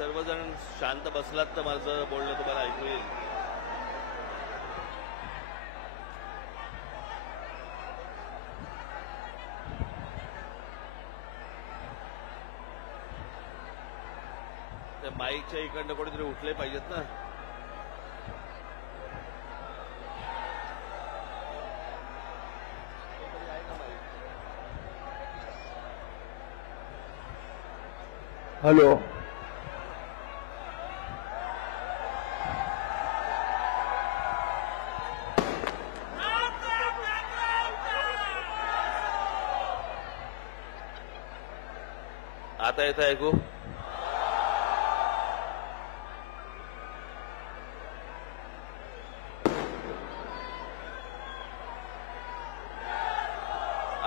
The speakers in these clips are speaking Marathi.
सर्वजण शांत बसलात तर माझं बोलणं तुम्हाला ऐकू येईल. त्या माईकच्या इकडनं कोणीतरी उठले पाहिजेत ना. हॅलो. आता येतं ऐकू.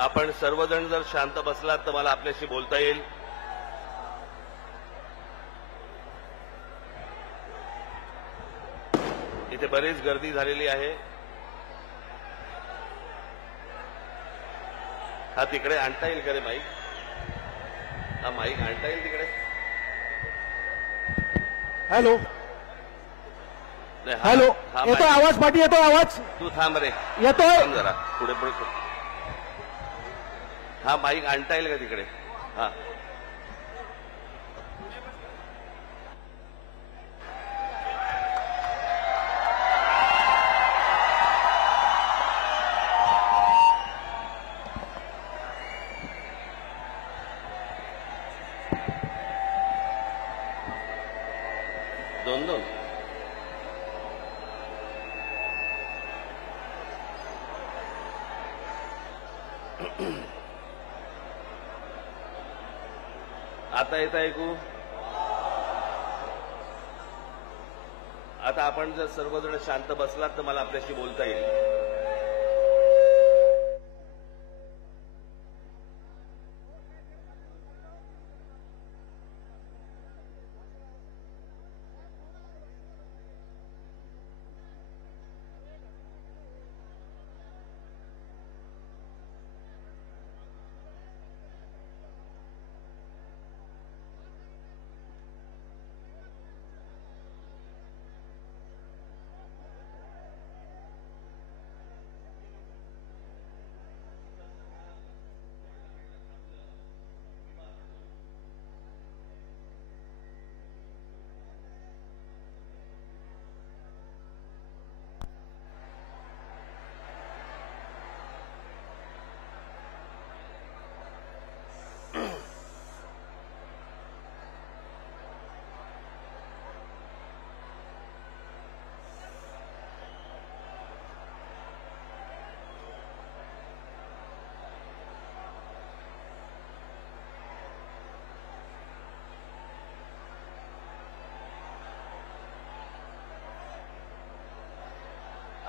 आपण सर्वजण जर शांत बसलात तर मला आपल्याशी बोलता येईल. इथे बरीच गर्दी झालेली आहे. हा तिकडे आणता येईल का रे माईक? हा माईक आणता येईल तिकडे? हॅलो. नाही, हॅलो. हा येतोय आवाज पाठी? येतोय आवाज? तू थांब रे. येतोय थांब जरा पुढे पुढे. हा माईक आणता येईल का तिकडे? हा दोन दोन. आता येतं ऐकू. आता आपण जर सर्वजण शांत बसलात तर मला आपल्याशी बोलता येईल.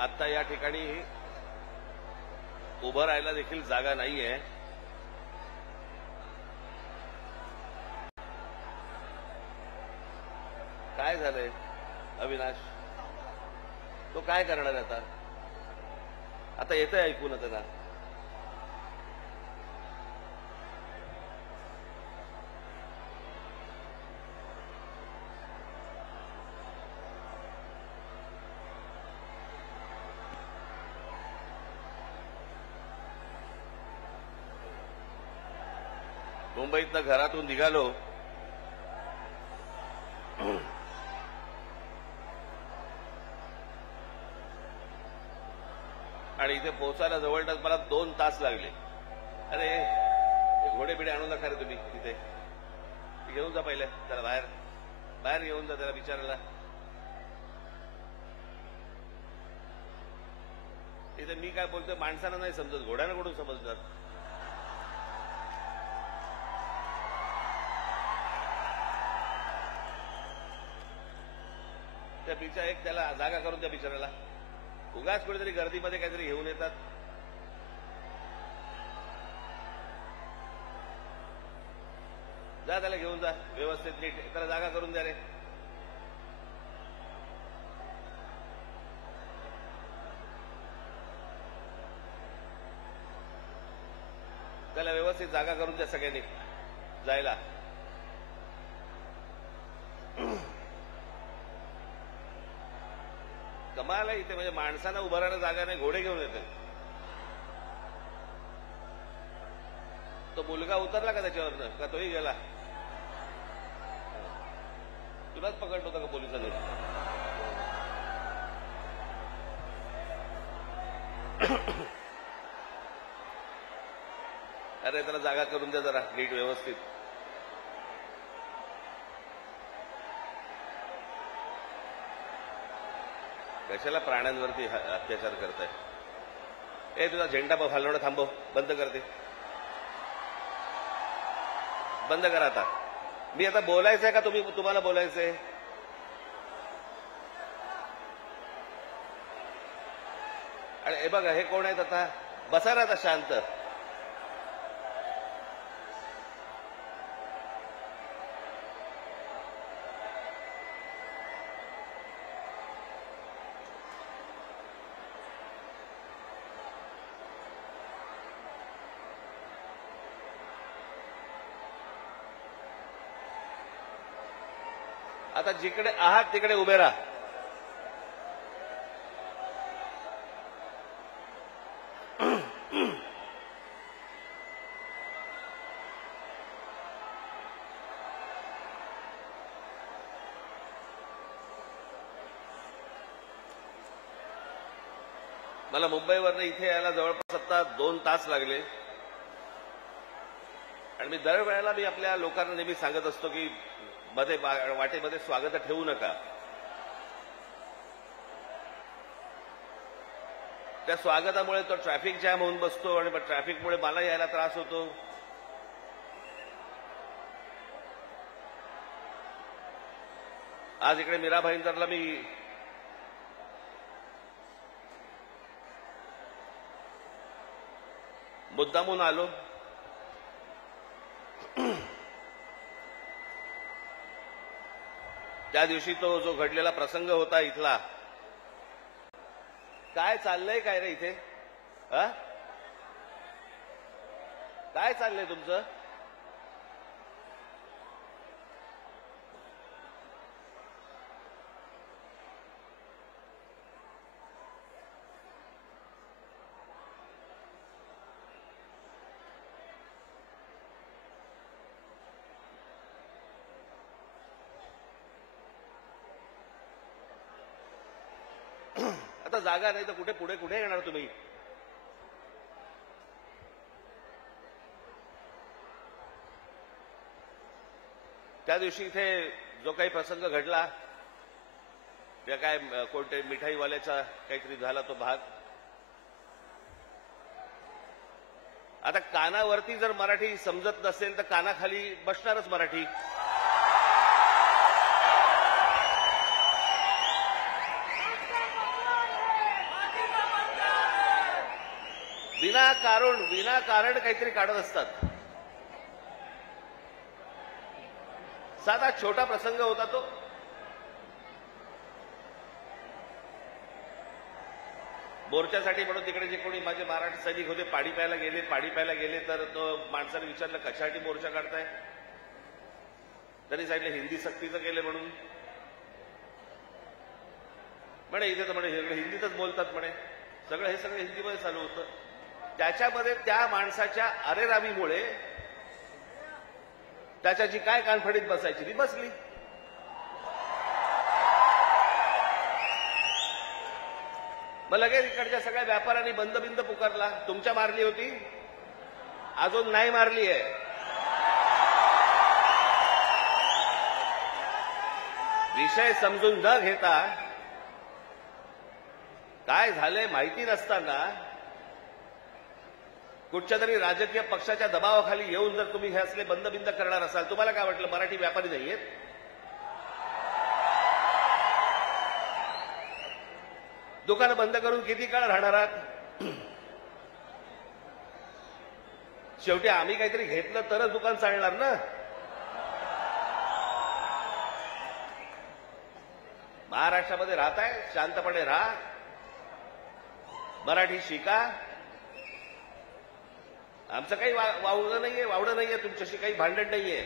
आता या ठिकाणी उभं राहायला देखील जागा नाहीये. काय झालंय अविनाश? तो काय करणार आता? आता येतंय ऐकू ना त्याला? मुंबईतनं घरातून निघालो आणि इथे पोहोचायला जवळपास मला 2 तास लागले. अरे घोडे बिडे आणू नका रे तुम्ही तिथे. घेऊन जा पहिले त्याला बाहेर. बाहेर घेऊन जा त्याला विचारायला. इथे मी काय बोलतोय माणसाला नाही समजत, घोड्यानं कुठून समजणार? त्या बिचारा एक त्याला जागा करून त्या बिचाराला. उगाच कुठेतरी गर्दीमध्ये काहीतरी घेऊन येतात. जा त्याला घेऊन जा व्यवस्थित नीट. त्याला जागा करून द्या रे. त्याला व्यवस्थित जागा करून द्या सगळ्यांनी जायला. कमाल आहे इथे. म्हणजे माणसांना उभं राहणं जागा नाही, घोडे घेऊन येते. तो मुलगा उतरला का त्याच्यावरनं, का तोही गेला? तुलाच पकडलं होतं का पोलिसांनी? अरे त्याला जागा करून द्या जरा नीट व्यवस्थित. कशाला प्राण्यांवरती अत्याचार करताय? ए तुझा झेंडा हलवणं थांबव, बंद करते, बंद करा आता. मी आता बोलायचंय का तुम्हाला बोलायचंय? आणि हे बघा, हे कोण आहेत आता? बसा ना आता शांत. आता जिकडे आहात तिकडे उभे राहा. मला मुंबईवरनं इथे यायला जवळपास आता 2 तास लागले. आणि मी दरवेळेला आपल्या लोकांना नेहमी सांगत असतो की मध्ये वाटेमध्ये स्वागत ठेवू नका. त्या स्वागतामुळे तो ट्रॅफिक जॅम होऊन बसतो आणि ट्रॅफिकमुळे मला यायला त्रास होतो. आज इकडे मीरा भाईंदरला मी मुद्दामून आलो. त्या दिवशी तो जो घडलेला प्रसंग होता इथला, काय चाललंय काय रे इथे? काय चाललंय तुमचं? आता जागा नाही तर कुठे पुढे येणार तुम्ही? त्या दिवशी इथे जो काही प्रसंग घडला, त्या काय कोणते मिठाईवाल्याचा काहीतरी झाला तो भाग. आता कानावरती जर मराठी समजत नसेल तर कानाखाली बसणारच मराठी. विनाकारण काहीतरी काढत असतात. साधा छोटा प्रसंग होता तो. मोर्चासाठी म्हणून तिकडे जे कोणी माझे मराठी सैनिक होते पाणी प्यायला गेले तर तो माणसाने विचारलं कशासाठी मोर्चा काढताय? त्यांनी सांगितलं हिंदी सक्तीचं केलं म्हणून. म्हणे इथे तर म्हणे हिंदीतच बोलतात म्हणे. हे सगळं हिंदीमध्ये चालू होतं. त्याच्यामध्ये त्या माणसाच्या अरेरावीमुळे त्याच्या जी काय कानफडीत बसायची ती बसली. मग लगेच इकडच्या सगळ्या व्यापाऱ्यांनी बंद पुकारला. तुमच्या मारली होती, अजून नाही मारली आहे. विषय समजून न घेता काय झालंय माहिती नसताना कुठच्या तरी राजकीय पक्षाच्या दबावाखाली येऊन जर तुम्ही हे असले बंद करणार असाल, तुम्हाला काय वाटलं मराठी व्यापारी नाहीयेत? दुकानं बंद करून किती काळ राहणार आहात? शेवटी आम्ही काहीतरी घेतलं तरच दुकान चालणार ना. महाराष्ट्रामध्ये राहताय, शांतपणे राहा, मराठी शिका. आमचं काही वावडं नाहीये, तुमच्याशी काही भांडण नाहीये.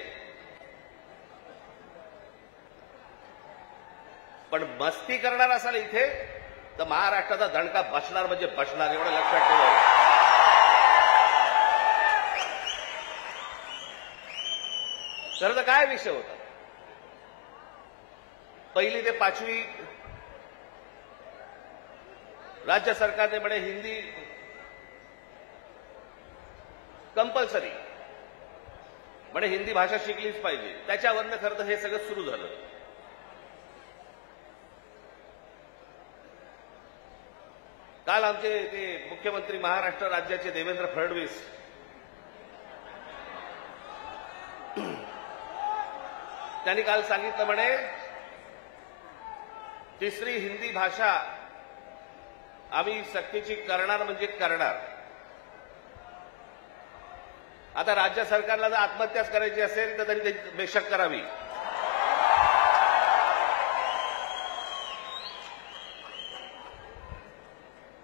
पण मस्ती करणार असाल इथे तर महाराष्ट्राचा दणका बसणार म्हणजे बसणार, एवढं लक्षात ठेवा. तर काय विषय होता? पहिली ते पाचवी राज्य सरकारने म्हणे हिंदी कंपल्सरी, म्हणे हिंदी भाषा शिकलीच पाहिजे. त्याच्यावरनं खरं तर हे सगळं सुरू झालं. काल आमचे ते मुख्यमंत्री महाराष्ट्र राज्याचे देवेंद्र फडणवीस त्यांनी काल सांगितलं, म्हणे तिसरी हिंदी भाषा आम्ही सक्तीची करणार म्हणजे करणार. आता राज्य सरकारला जर आत्महत्याच करायची असेल तर त्यांनी बेशक करावी.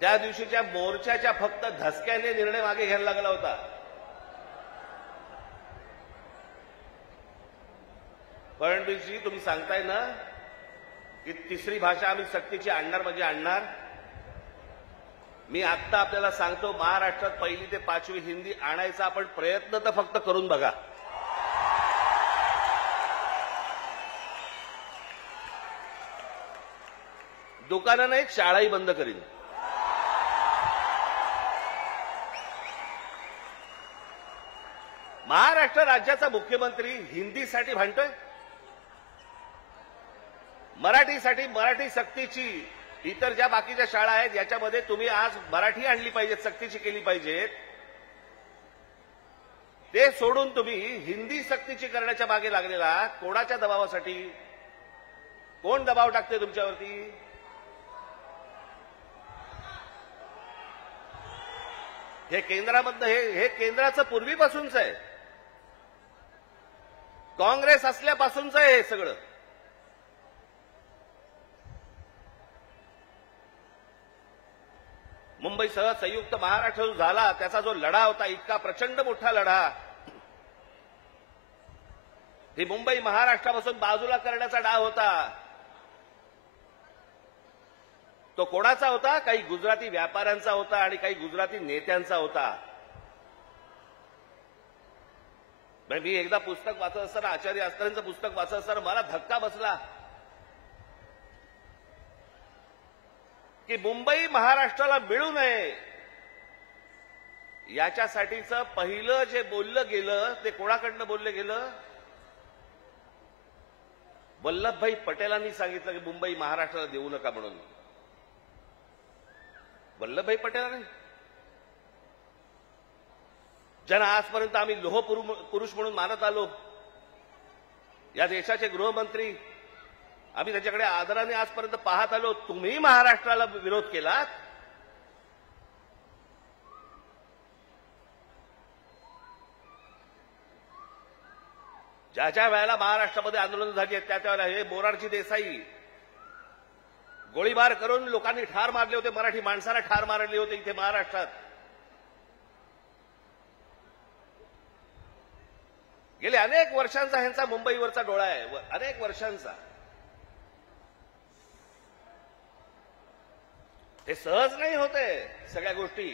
त्या दिवशीच्या मोर्चाच्या फक्त धसक्याने निर्णय मागे घ्यायला लागला होता. फडणवीसजी, तुम्ही सांगताय ना की तिसरी भाषा आम्ही सक्तीची आणणार म्हणजे आणणार. मी आत्ता आपल्याला सांगतो, महाराष्ट्रात पहिली ते पाचवी हिंदी आणायचा आपण प्रयत्न तर फक्त करून बघा. दुकानं नाही, शाळाही बंद करीन. महाराष्ट्र राज्याचा मुख्यमंत्री हिंदीसाठी भांडतोय, मराठीसाठी, मराठी सक्तीची. इतर ज्या बाकीच्या शाळा आहेत याच्यामध्ये तुम्ही आज मराठी आणली पाहिजे, सक्तीची केली पाहिजेत. ते सोडून तुम्ही हिंदी सक्तीची करण्याच्या मागे लागलेला कोणाच्या दबावासाठी? कोण दबाव टाकते तुमच्यावरती? हे केंद्रामधलं हे केंद्राचं पूर्वीपासूनच आहे, काँग्रेस असल्यापासूनच आहे हे सगळं. मुंबईसह संयुक्त महाराष्ट्र झाला त्याचा जो लढा होता, इतका प्रचंड मोठा लढा, ही मुंबई महाराष्ट्रापासून बाजूला करण्याचा डाव होता. तो कोणाचा होता? काही गुजराती व्यापाऱ्यांचा होता आणि काही गुजराती नेत्यांचा होता. मी एकदा पुस्तक वाचत असताना, आचार्य आस्तांचं पुस्तक वाचत असताना मला धक्का बसला की मुंबई महाराष्ट्राला मिळू नये याच्यासाठीचं पहिलं जे बोललं गेलं ते कोणाकडनं बोललं गेलं? वल्लभभाई पटेलांनी सांगितलं की मुंबई महाराष्ट्राला देऊ नका म्हणून. वल्लभभाई पटेलांनी, ज्यांना आजपर्यंत आम्ही लोह पुरुष म्हणून मानत आलो, या देशाचे गृहमंत्री, आम्ही त्याच्याकडे आदराने आजपर्यंत पाहत आलो, तुम्ही महाराष्ट्राला विरोध केलात. ज्या ज्या वेळेला महाराष्ट्रामध्ये आंदोलन झाली आहेत त्या त्यावेळेला हे मोरारजी देसाई गोळीबार करून लोकांनी ठार मारले होते, मराठी माणसाला ठार मारले होते इथे महाराष्ट्रात. गेले अनेक वर्षांचा ह्यांचा मुंबईवरचा डोळा आहे, अनेक वर्षांचा. हे सहज नाही होते सगळ्या गोष्टी.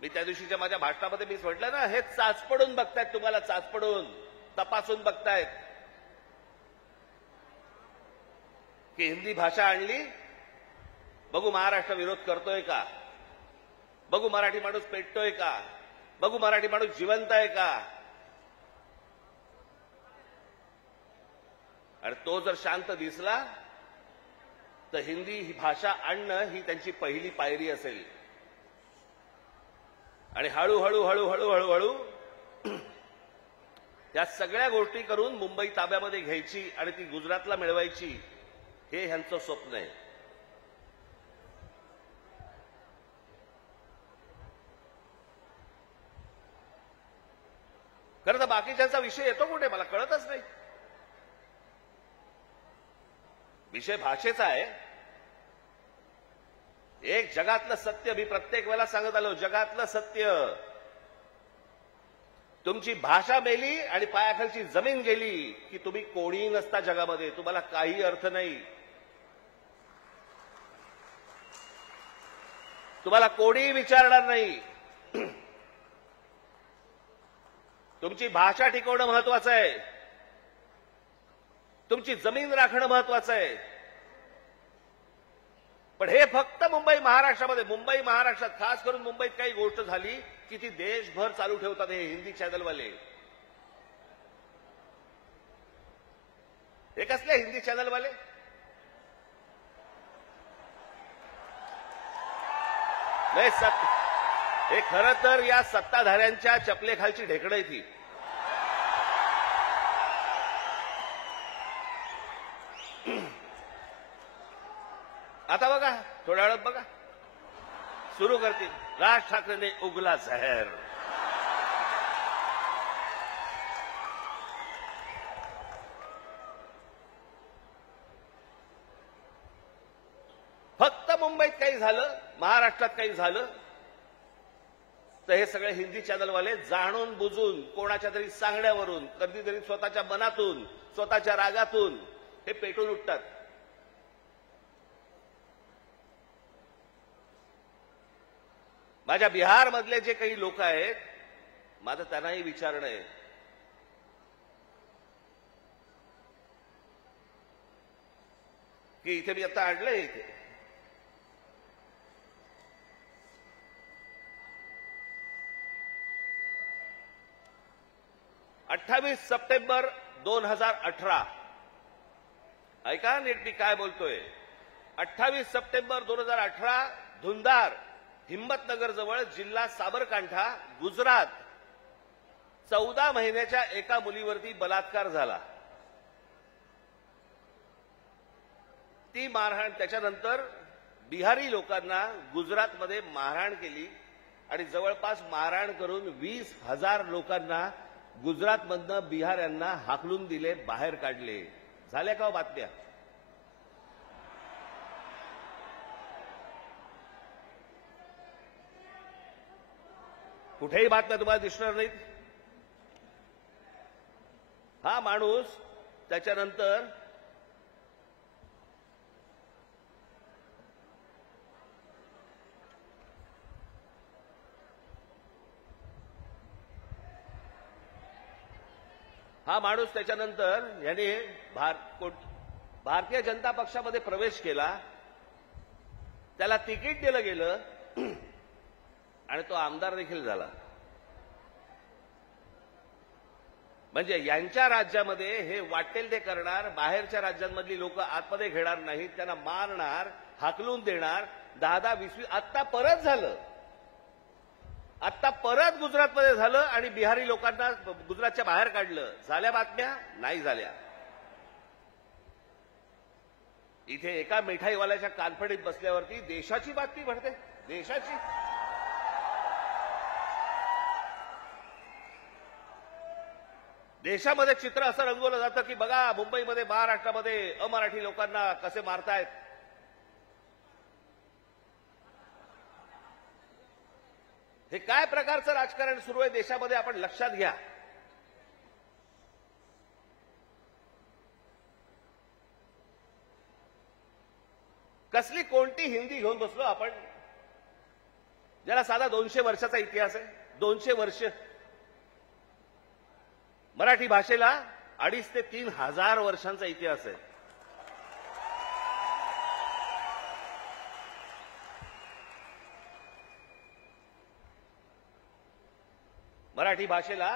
मी त्या दिवशीच्या माझ्या भाषणामध्ये मी म्हटलं ना, हे चाचपडून बघतायत, तुम्हाला चाचपडून तपासून बघतायत की हिंदी भाषा आणली, बघू महाराष्ट्र विरोध करतोय का, बघू मराठी माणूस पेटतोय का, बघू मराठी माणूस जिवंत आहे का. आणि तो जर शांत दिसला तर हिंदी ही भाषा आणणं ही त्यांची पहिली पायरी असेल. आणि हळूहळू हळूहळू हळूहळू या सगळ्या गोष्टी करून मुंबई ताब्यामध्ये घ्यायची आणि ती गुजरातला मिळवायची, हे ह्यांचं स्वप्न आहे. खरं तर बाकीच्यांचा विषय येतो कुठे मला कळतच नाही. विषय भाषेचा आहे. एक जगातलं सत्य मी प्रत्येक वेळेला सांगत आलो, जगातलं सत्य, तुमची भाषा मेली आणि पायाखालची जमीन गेली की तुम्ही कोणीही नसता जगामध्ये, तुम्हाला काही अर्थ नाही. तुम्हाला कोणीही विचारणार नाही. तुमची भाषा टिकवणं महत्वाचं आहे. तुमची जमीन राखणं महत्वाचं आहे. पण हे फक्त मुंबई महाराष्ट्रात खास करून मुंबईत काही गोष्ट झाली की ती देशभर चालू ठेवतात हे हिंदी चॅनलवाले. हे कसले हिंदी चॅनलवाले? नाही हे खरं तर या सत्ताधाऱ्यांच्या चपलेखालची ढेकणं आहे ती. आता बघा, थोड्या वेळात बघा सुरू करतील. राज ठाकरेने उगला जहर. फक्त मुंबईत काही झालं, महाराष्ट्रात काही झालं तर हे सगळे हिंदी चॅनलवाले जाणून बुजून कोणाच्या तरी सांगण्यावरून, कधीतरी स्वतःच्या मनातून, स्वतःच्या रागातून हे पेटून उठतात. माझ्या बिहारमधले जे काही लोक आहेत, माझं त्यांनाही विचारणं आहे की इथे मी आता आणलंय इथे 28 सप्टेंबर 2018. ऐका नीट मी काय बोलतोय. 28 सप्टेंबर 2018 धुंदार, हिम्मतनगर जवळ, जिल्हा साबरकांठा, गुजरात, 14 महिन्याच्या एका मुलीवरती बलात्कार झाला. ती मारहाण, त्याच्यानंतर बिहारी लोकांना गुजरातमध्ये मारहाण केली आणि जवळपास मारहाण करून 20,000 लोकांना गुजरातमधनं बिहाऱ्यांना हाकलून दिले, बाहेर काढले. झाल्या का बातम्या? कुठेही बातम्या तुम्हाला दिसणार नाहीत. हा माणूस त्याच्यानंतर याने भारतीय जनता पक्षामध्ये प्रवेश केला. त्याला तिकीट दिलं गेलं आणि तो आमदार देखील झाला. म्हणजे यांच्या राज्यामध्ये हे वाटेल ते करणार, बाहेरच्या राज्यांमधली लोक आतमध्ये घेणार नाहीत, त्यांना मारणार, हाकलून देणार. 10-10, 20-20 आत्ता परत झालं. आत्ता परत गुजरातमध्ये झालं आणि बिहारी लोकांना गुजरातच्या बाहेर काढलं. झाल्या बातम्या? नाही झाल्या. इथे एका मिठाईवाल्याच्या कानफडीत बसल्यावरती देशाची बातमी घडते. देशाची. देशामध्ये चित्र असं रंगवलं जातं की बघा मुंबईमध्ये, महाराष्ट्रामध्ये अमराठी लोकांना कसे मारतायत. हे काय प्रकारचं राजकारण सुरू आहे देशामध्ये, आपण लक्षात घ्या. कसली कोणती हिंदी घेऊन बसलो आपण, ज्याला साधा 200 वर्षाचा इतिहास आहे. 200 वर्ष. मराठी भाषेला 2,500 ते 3,000 वर्षांचा इतिहास आहे. मराठी भाषेला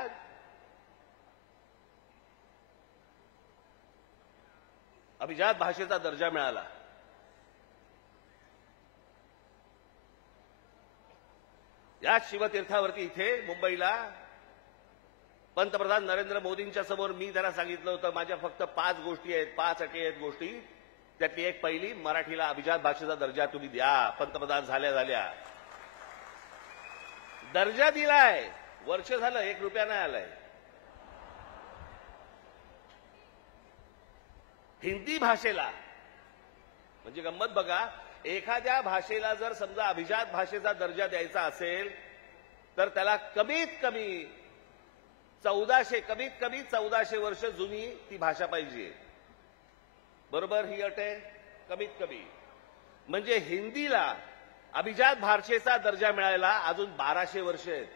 अभिजात भाषेचा दर्जा मिळाला. या शिवतीर्थावरती इथे मुंबईला पंतप्रधान नरेंद्र मोदींच्या समोर मी त्यांना सांगितलं होतं, माझ्या फक्त 5 गोष्टी आहेत, 5 अटी आहेत गोष्टी. त्यातली एक पहिली, मराठीला अभिजात भाषेचा दर्जा तुम्ही द्या. पंतप्रधान झाल्या दर्जा दिलाय. वर्ष झालं, 1 रुपया नाही आलाय. हिंदी भाषेला म्हणजे गंमत बघा, एखाद्या भाषेला जर समजा अभिजात भाषेचा दर्जा द्यायचा असेल तर त्याला कमीत कमी 1400 वर्ष जुनी ती भाषा पाहिजे. बरोबर? ही अट आहे कमीत कमी. म्हणजे हिंदीला अभिजात भाषेचा दर्जा मिळायला अजून 1200 वर्ष आहेत.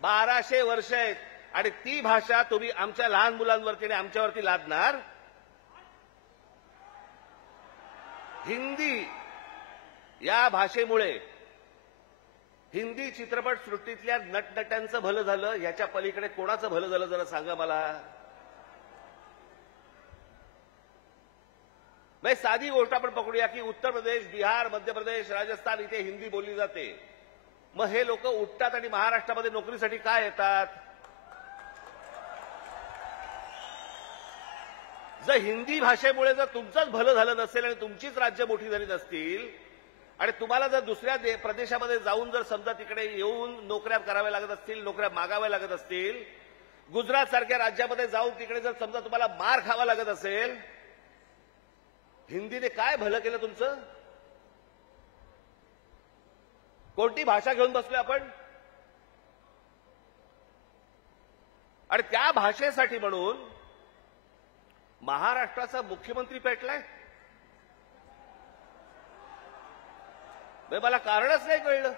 1200 वर्ष आहेत आणि ती भाषा तुम्ही आमच्या लहान मुलांवरती आणि आमच्यावरती लादणार. हिंदी या भाषेमुळे हिंदी चित्रपट सृष्टीतल्या नटनट्यांचं भलं झालं, याच्या पलीकडे कोणाचं भलं झालं जरा सांगा मला. साधी गोष्ट आपण पकडूया की उत्तर प्रदेश, बिहार, मध्य प्रदेश, राजस्थान इथे हिंदी बोलली जाते. मग हे लोक उठतात आणि महाराष्ट्रामध्ये नोकरीसाठी काय येतात? जर हिंदी भाषेमुळे जर तुमचंच भलं झालं नसेल आणि तुमचीच राज्य मोठी झाली नसतील आणि तुम्हाला जर दुसऱ्या प्रदेशामध्ये जाऊन जर समजा तिकडे येऊन नोकऱ्या कराव्या लागत असतील, नोकऱ्या मागाव्या लागत असतील, गुजरात सारख्या राज्यामध्ये जाऊन तिकडे जर समजा तुम्हाला मार खावा लागत असेल, हिंदीने काय भलं केलं तुमचं? कोणती भाषा घेऊन बसलोय आपण? आणि त्या भाषेसाठी म्हणून महाराष्ट्राचा मुख्यमंत्री पेटलाय. मला कारणच नाही कळलं.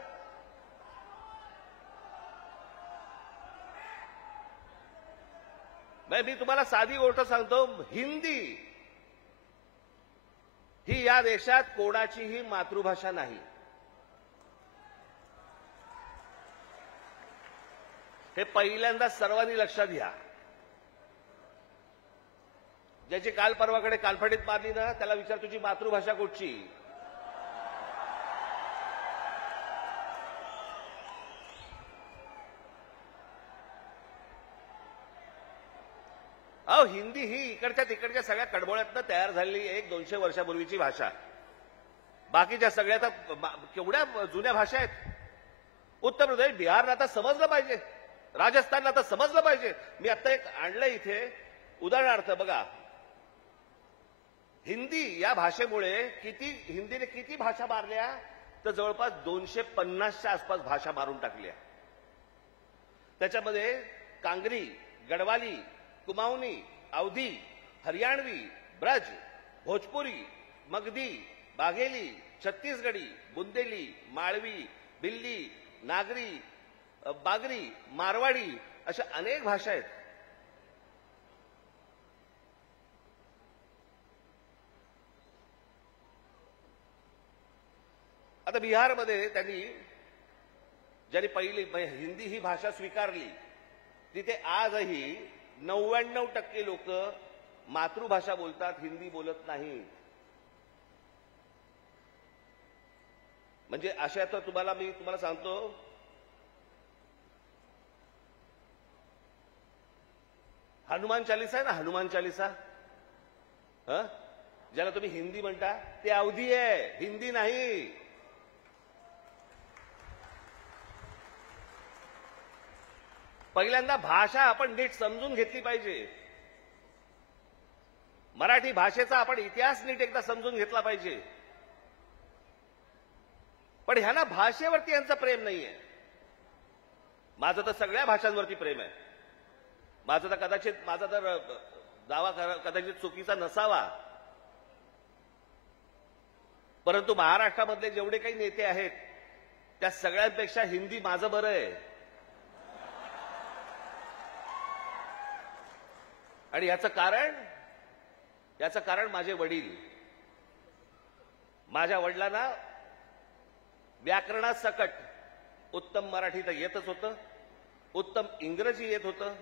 मी तुम्हाला साधी गोष्ट सांगतो, हिंदी ही या देशात कोणाचीही मातृभाषा नाही. हे पहिल्यांदा सर्वांनी लक्षात घ्या. ज्याची काल परवाकडे कालफडीत मारली ना, त्याला विचार तुझी मातृभाषा कुठची? अहो, हिंदी ही इकडच्या तिकडच्या सगळ्या कडबोळ्यातनं तयार झालेली 100-200 वर्षापूर्वीची भाषा. बाकीच्या सगळ्या तर केवढ्या जुन्या भाषा आहेत. उत्तर प्रदेश, बिहारला आता समजलं पाहिजे, राजस्थानला आता समजलं पाहिजे. मी आता एक आणलं इथे उदाहरणार्थ बघा. हिंदी या भाषेमुळे हिंदीने किती भाषा मारल्या? तर जवळपास 250च्या आसपास भाषा मारून टाकल्या. त्याच्यामध्ये कांगरी, गडवाली, कुमाऊनी, अवधी, हरियाणवी, ब्रज, भोजपुरी, मगधी, बाघेली, छत्तीसगडी, बुंदेली, माळवी, भिल्ली, नागरी, बागरी, मारवाडी अशा अनेक भाषा आहेत. आता बिहारमध्ये ज्यांनी पहिली हिंदी ही भाषा स्वीकारली, तिथे आजही 99% लोक मातृभाषा बोलतात, हिंदी बोलत नाहीत. म्हणजे अशा तर मी तुम्हाला सांगतो, हनुमान चालीसा आहे ना, हनुमान चालीसा, ज्याला तुम्ही हिंदी म्हणता, ते अवधी आहे, हिंदी नाही. पहिल्यांदा भाषा आपण नीट समजून घेतली पाहिजे. मराठी भाषेचा आपण इतिहास नीट एकदा समजून घेतला पाहिजे. पण ह्यांना भाषेवरती यांचं प्रेम नाहीये. माझं तर सगळ्या भाषांवरती प्रेम आहे. माझा तर दावा कदाचित चुकीचा नसावा, परंतु महाराष्ट्रामधले जेवढे काही नेते आहेत त्या सगळ्यांपेक्षा हिंदी माझं बरं आहे. आणि याचं कारण माझे वडील. माझ्या वडिलांना व्याकरणासकट उत्तम मराठी तर येतच होतं, उत्तम इंग्रजी येत होतं,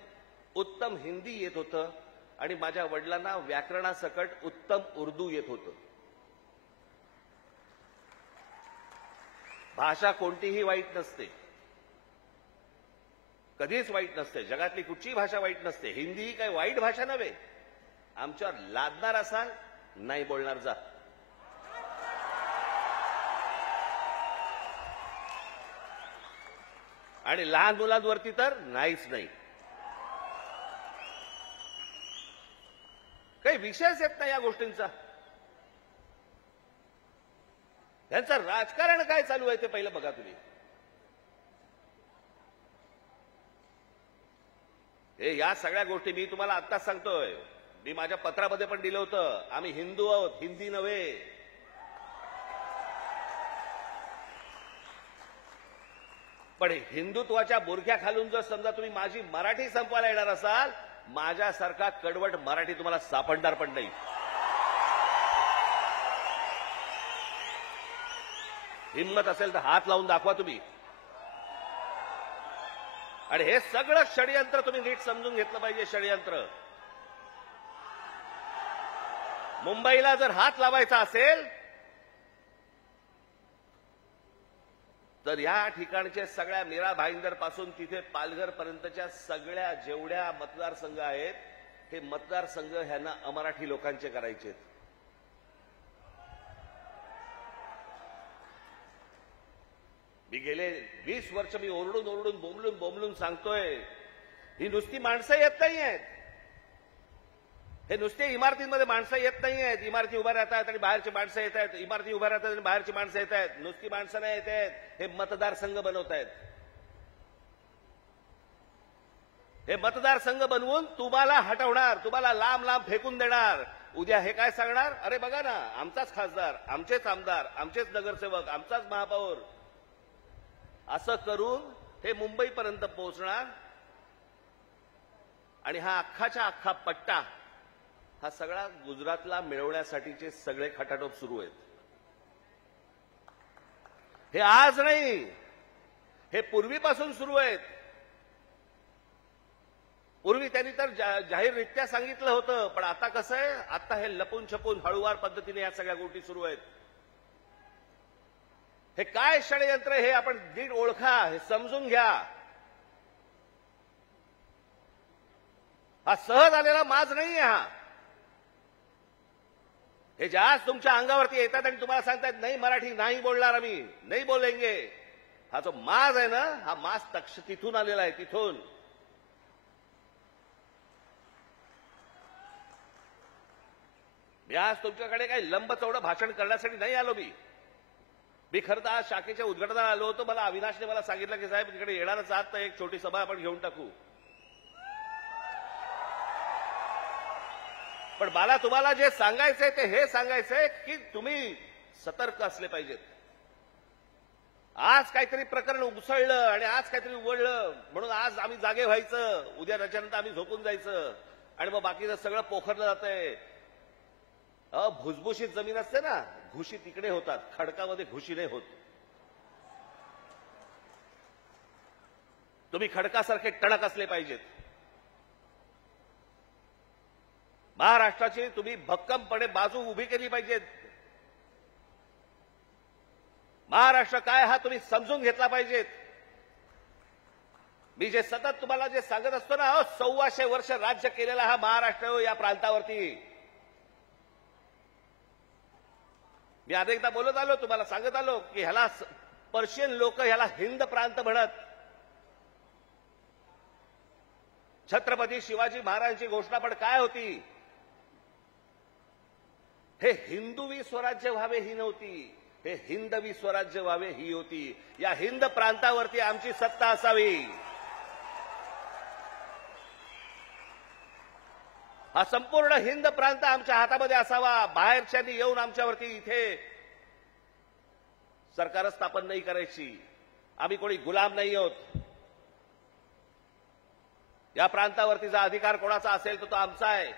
उत्तम हिंदी येत होतं आणि माझ्या वडिलांना व्याकरणासकट उत्तम उर्दू येत होतं. भाषा कोणतीही वाईट नसते, कधीच वाईट नसते. जगातली कुठचीही भाषा वाईट नसते. हिंदी ही काही वाईट भाषा नव्हे. आमच्यावर लादणार असाल, नाही बोलणार जा. आणि लहान मुलांवरती तर नाहीच नाही. काही विषयच येत नाही या गोष्टींचा. यांचं राजकारण काय चालू आहे ते पहिलं बघा तुम्ही. या सगळ्या गोष्टी मी तुम्हाला आत्ताच सांगतोय. मी माझ्या पत्रामध्ये पण दिलं होतं, आम्ही हिंदू आहोत, हिंदी नव्हे. पण हिंदुत्वाच्या बोरख्याखालून जर समजा तुम्ही माझी मराठी संपवायला येणार असाल, माझ्यासारखा कडवट मराठी तुम्हाला सापडणार पण नाही. हिम्मत असेल तर हात लावून दाखवा तुम्ही. आणि हे सगळं षडयंत्र तुम्ही नीट समजून घेतलं पाहिजे. षडयंत्र मुंबईला जर हात लावायचा असेल तर या ठिकाणचे सगळ्या मीरा भाईंदर पासून तिथे पालघर पर्यंतच्या सगळ्या जेवढ्या मतदारसंघ आहेत, हे मतदारसंघ ह्यांना अमराठी लोकांचे करायचे. मी गेले 20 वर्ष मी ओरडून ओरडून बोंबलून बोंबलून सांगतोय, ही नुसती माणसं येत नाही आहेत. हे नुसते इमारतींमध्ये माणसं येत नाही आहेत. इमारती उभ्या राहतात आणि बाहेरची माणसं येत आहेत. इमारती उभ्या राहतात आणि बाहेरची माणसं येत आहेत. नुसती माणसं नाही येत आहेत. हे मतदारसंघ बनवत आहेत. हे मतदारसंघ बनवून तुम्हाला हटवणार, तुम्हाला लांब लांब फेकून देणार. उद्या हे काय सांगणार, अरे बघा ना, आमचाच खासदार, आमचेच आमदार, आमचेच नगरसेवक, आमचाच महापौर. असं करून हे मुंबईपर्यंत पोहोचणार. आणि हा अख्खाच्या अख्खा पट्टा हा सगळा गुजरातला मिळवण्यासाठीचे सगळे खटाटोप सुरू आहेत. हे आज नाही, हे पूर्वीपासून सुरू आहेत. पूर्वी त्यांनी तर जाहीररित्या सांगितलं होतं, पण आता कसं आहे, आता हे लपून छपून हळूवार पद्धतीने या सगळ्या गोष्टी सुरू आहेत. हे काय षडयंत्र हे आपण नीट ओळखा, हे समजून घ्या. हा सहज आलेला माज नाहीये. हे जास्त तुमच्या अंगावरती येतात आणि तुम्हाला सांगतात नाही मराठी नाही बोलणार, आम्ही नाही बोलेंगे. हा जो माज आहे ना, हा माज तिथून आलेला आहे, तिथून. मी आज तुमच्याकडे काही लंब चौडं भाषण करण्यासाठी नाही आलो. मी खरं तर आज शाखेच्या उद्घाटनाला आलो होतो. मला अविनाशने मला सांगितलं की साहेब तिकडे येणारच आहात तर एक छोटी सभा आपण घेऊन टाकू. पण मला तुम्हाला जे सांगायचंय ते हे सांगायचंय की तुम्ही सतर्क असले पाहिजेत. आज काहीतरी प्रकरण उसळलं आणि आज काहीतरी उघडलं म्हणून आज आम्ही जागे व्हायचं, उद्या त्याच्यानंतर आम्ही झोपून जायचं आणि मग बाकीचं सगळं पोखरलं जातंय. भुसभुशीत जमीन असते ना, घुशी तिकडे होतात, खडकामध्ये घुशी नाही होत. तुम्ही खडकासारखे टणक असले पाहिजेत. महाराष्ट्राची तुम्ही भक्कमपणे बाजू उभी केली पाहिजे. महाराष्ट्र काय हा तुम्ही समजून घेतला पाहिजेत. मी जे सतत तुम्हाला जे सांगत असतो ना, 1400 वर्ष राज्य केलेला हा महाराष्ट्र या प्रांतावरती. मी अनेकदा बोलत आलो, तुम्हाला सांगत आलो की ह्याला पर्शियन लोक ह्याला हिंद प्रांत म्हणत. छत्रपती शिवाजी महाराजांची घोषणा पण काय होती, हे हिंदवी स्वराज्य व्हावे ही नव्हती, हे हिंदवी स्वराज्य व्हावे ही होती. या हिंद प्रांतावरती आमची सत्ता असावी. हा संपूर्ण हिंद प्रांत आमच्या हातामध्ये असावा. बाहेरच्यांनी येऊन आमच्यावरती इथे सरकार स्थापन नाही करायची. आम्ही कोणी गुलाम नाही आहोत. या प्रांतावरतीचा अधिकार कोणाचा असेल तो आमचा आहे.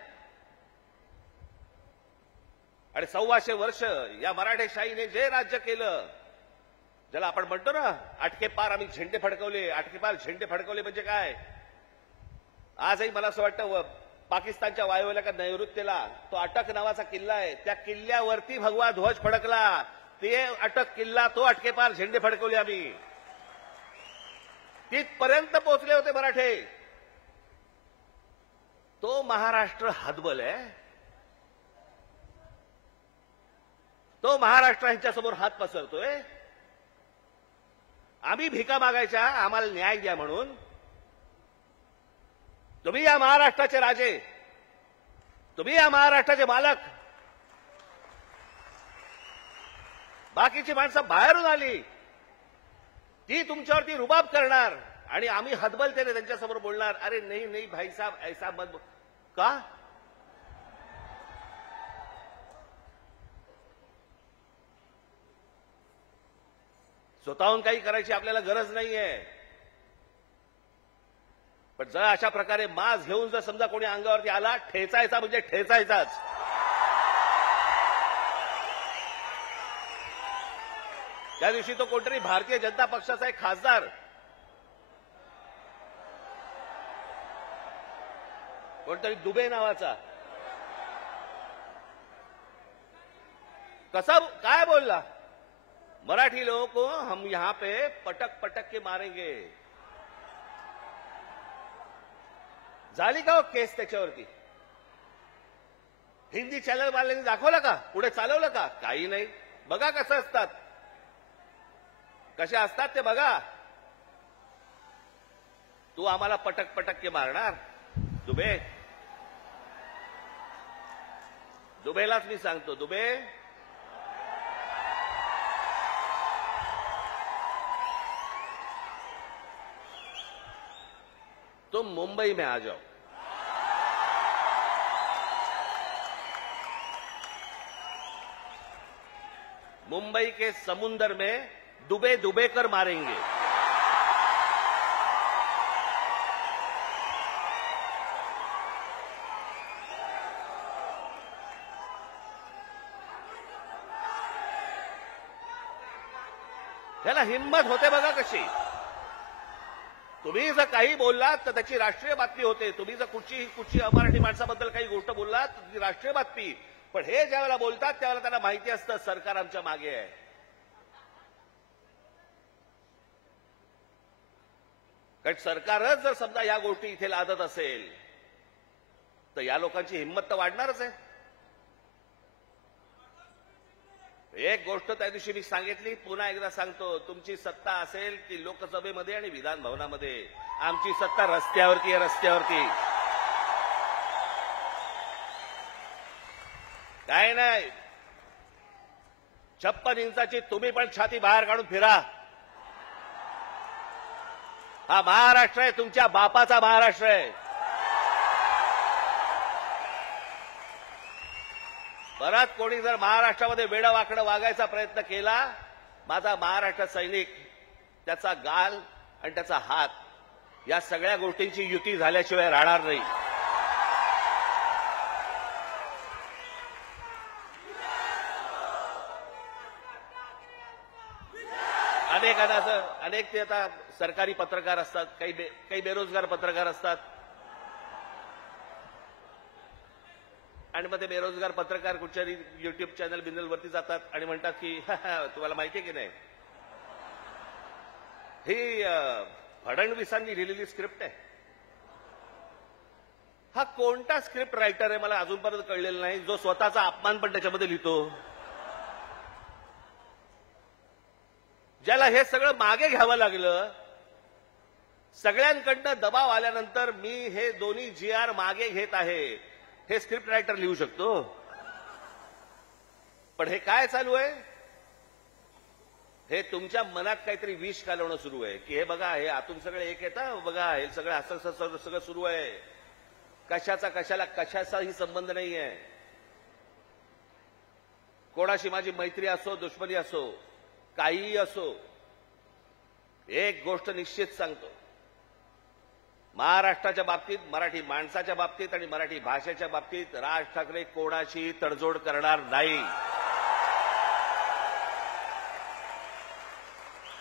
आणि 1400 वर्ष या मराठेशाहीने जे राज्य केलं, ज्याला आपण म्हणतो ना अटके पार आम्ही झेंडे फडकवले. अटके पार झेंडे फडकवले म्हणजे काय, आजही मला असं वाटतं पाकिस्तानच्या वायव्येला का नैऋत्येला तो अटक नावाचा किल्ला आहे, त्या किल्ल्यावरती भगवा ध्वज फडकला. ते अटक किल्ला, तो अटके पार झेंडे फडकवले आम्ही. तिथपर्यंत पोहोचले होते मराठे. तो महाराष्ट्र हतबल आहे. तो महाराष्ट्र ह्यांच्यासमोर हात पसरतोय. आम्ही भिका मागायच्या आम्हाला न्याय द्या म्हणून. तुम्ही या महाराष्ट्राचे राजे, तुम्ही या महाराष्ट्राचे मालक. बाकीची माणसं बाहेरून आली, ती तुमच्यावरती रुबाब करणार आणि आम्ही हतबलतेने त्यांच्यासमोर बोलणार, अरे नाही नाही भाई साहब ऐसा मत. का स्वतःहून काही करायची आपल्याला गरज नाहीये. पण जर अशा प्रकारे मास्क घेऊन जर समजा कोणी अंगावरती आला, ठेचायचा म्हणजे ठेचायचाच. त्या दिवशी तो कोणतरी भारतीय जनता पक्षाचा एक खासदार कोणतरी दुबे नावाचा कसा काय बोलला, मराठी लोगों को हम यहां पे पटक पटक के मारेंगे. झाली का हो केस त्याच्यावरती? हिंदी चॅनल वाल्यांनी दाखवलं का? पुढे चालवलं का? काही नाही. बघा कसं असतात, कसे असतात ते बघा. तू आम्हाला पटक पटक के मारणार दुबे? दुबेलाच मी सांगतो, दुबे तुम मुंबई में आ जाओ. मुंबई के समुंदर में डुबे डुबे कर मारेंगे. त्याला हिंमत होते बघा कशी. तुम्ही जर काही बोललात तर त्याची राष्ट्रीय बातमी होते. तुम्ही जर कुठची अमराठी माणसाबद्दल काही गोष्ट बोललात तर ती राष्ट्रीय बातमी. पण हे ज्यावेळेला बोलतात त्यावेळेला त्यांना माहिती असतं सरकार आमच्या मागे आहे. कारण सरकारच जर समजा या गोष्टी इथे लादत असेल तर या लोकांची हिंमत तर वाढणारच आहे. एक गोष्ट त्या दिवशी मी सांगितली, पुन्हा एकदा सांगतो, तुमची सत्ता असेल ती लोकसभेमध्ये आणि विधान भवनामध्ये. आमची सत्ता रस्त्यावरती आहे, रस्त्यावरती. काय नाही, 56 इंचाची तुम्ही पण छाती बाहेर काढून फिरा. हा महाराष्ट्र आहे, तुमच्या बापाचा महाराष्ट्र आहे. परत कोणी जर महाराष्ट्रामध्ये वेडं वाकडं वागायचा प्रयत्न केला, माझा महाराष्ट्र सैनिक त्याचा गाल आणि त्याचा हात या सगळ्या गोष्टींची युती झाल्याशिवाय राहणार नाही. अनेक ते आता सरकारी पत्रकार असतात, काही बेरोजगार पत्रकार असतात. आणि मग ते बेरोजगार पत्रकार कुठच्या युट्यूब चॅनल बिनलवरती जातात आणि म्हणतात की तुम्हाला माहितीये की नाही, ही फडणवीसांनी लिहिलेली स्क्रिप्ट आहे. हा कोणता स्क्रिप्ट रायटर आहे मला अजूनपर्यंत कळलेला नाही, जो स्वतःचा अपमान पण त्याच्यामध्ये लिहितो. ज्याला हे सगळं मागे घ्यावं लागलं, सगळ्यांकडनं दबाव आल्यानंतर मी हे दोन्ही GR मागे घेत आहे, हे स्क्रिप्ट रायटर लिहू शकतो. पण हे काय चालू आहे? हे तुमच्या मनात काहीतरी विष कालवणं सुरू आहे की हे बघा, हे आतून सगळं एक येतं बघा, हे सगळं असं सगळं सुरू आहे. कशाचा कशाला कशाचाही संबंध नाही आहे. कोणाशी माझी मैत्री असो, दुश्मनी असो, काहीही असो, एक गोष्ट निश्चित सांगतो, महाराष्ट्राच्या बाबतीत, मराठी माणसाच्या बाबतीत आणि मराठी भाषेच्या बाबतीत राज ठाकरे कोणाशी तडजोड करणार नाही.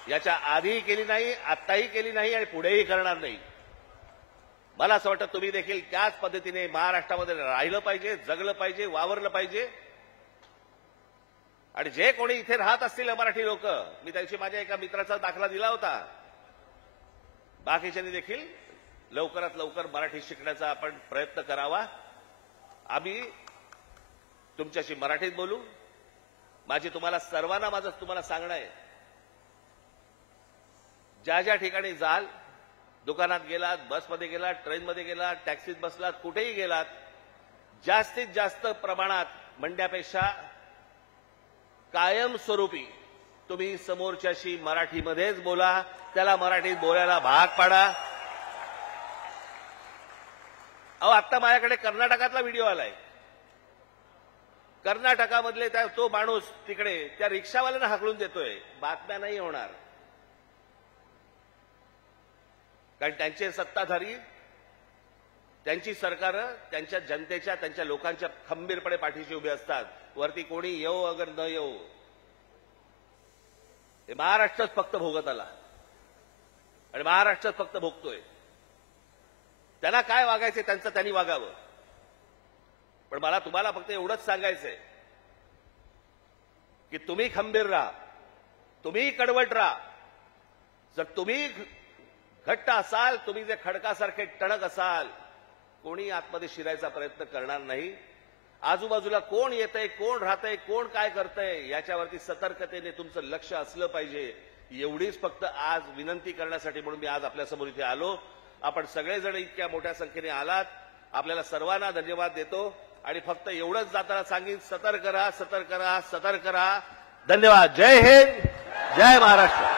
याच्या आधीही केली नाही, आत्ताही केली नाही आणि पुढेही करणार नाही. मला असं वाटतं तुम्ही देखील त्याच पद्धतीने महाराष्ट्रामध्ये राहिलं पाहिजे, जगलं पाहिजे, वावरलं पाहिजे. आणि जे कोणी इथे राहत असतील मराठी लोक, मी त्या दिवशी माझ्या एका मित्राचा दाखला दिला होता, बाकीच्यांनी देखील लवकरात लवकर मराठी शिकण्याचा आपण प्रयत्न करावा. आम्ही तुमच्याशी मराठीत बोलू. माझी तुम्हाला सर्वांना तुम्हाला सांगणं आहे, ज्या ज्या ठिकाणी जाल, दुकानात गेलात, बसमध्ये गेलात, ट्रेनमध्ये गेलात, टॅक्सीत बसलात, कुठेही गेलात, जास्तीत जास्त प्रमाणात म्हणण्यापेक्षा कायमस्वरूपी तुम्ही समोरच्याशी मराठीमध्येच बोला, त्याला मराठीत बोलायला भाग पाडा. अहो, आत्ता माझ्याकडे कर्नाटकातला व्हिडिओ आलाय. कर्नाटकामधले तो माणूस तिकडे त्या रिक्षावाल्यांना हाकलून देतोय, बातम्या नाही होणार. कारण त्यांचे सत्ताधारी, त्यांची सरकारं त्यांच्या जनतेच्या, त्यांच्या लोकांच्या खंबीरपणे पाठीशी उभे असतात. वरती कोणी येऊ अगर न येऊ, हे महाराष्ट्रच फक्त भोगत आला आणि महाराष्ट्रच फक्त भोगतोय. त्यांना काय वागायचं त्यांचं त्यांनी वागावं. पण मला तुम्हाला फक्त एवढंच सांगायचंय की तुम्ही खंबीर राहा, तुम्ही कडवट राहा. जर तुम्ही घट्ट असाल, तुम्ही जे खडकासारखे टणक असाल, कोणी आतमध्ये शिरायचा प्रयत्न करणार नाही. आजूबाजूला कोण येतंय, कोण राहतंय, कोण काय करतंय याच्यावरती सतर्कतेने तुमचं लक्ष असलं पाहिजे. एवढीच फक्त आज विनंती करण्यासाठी म्हणून मी आज आपल्यासमोर इथे आलो. आपण सगळेजण इतक्या मोठ्या संख्येने आलात, आपल्याला सर्वांना धन्यवाद देतो आणि फक्त एवढंच जाताना सांगेन, सतर्क राहा, सतर्क राहा, सतर्क राहा. धन्यवाद. जय हिंद, जय महाराष्ट्र.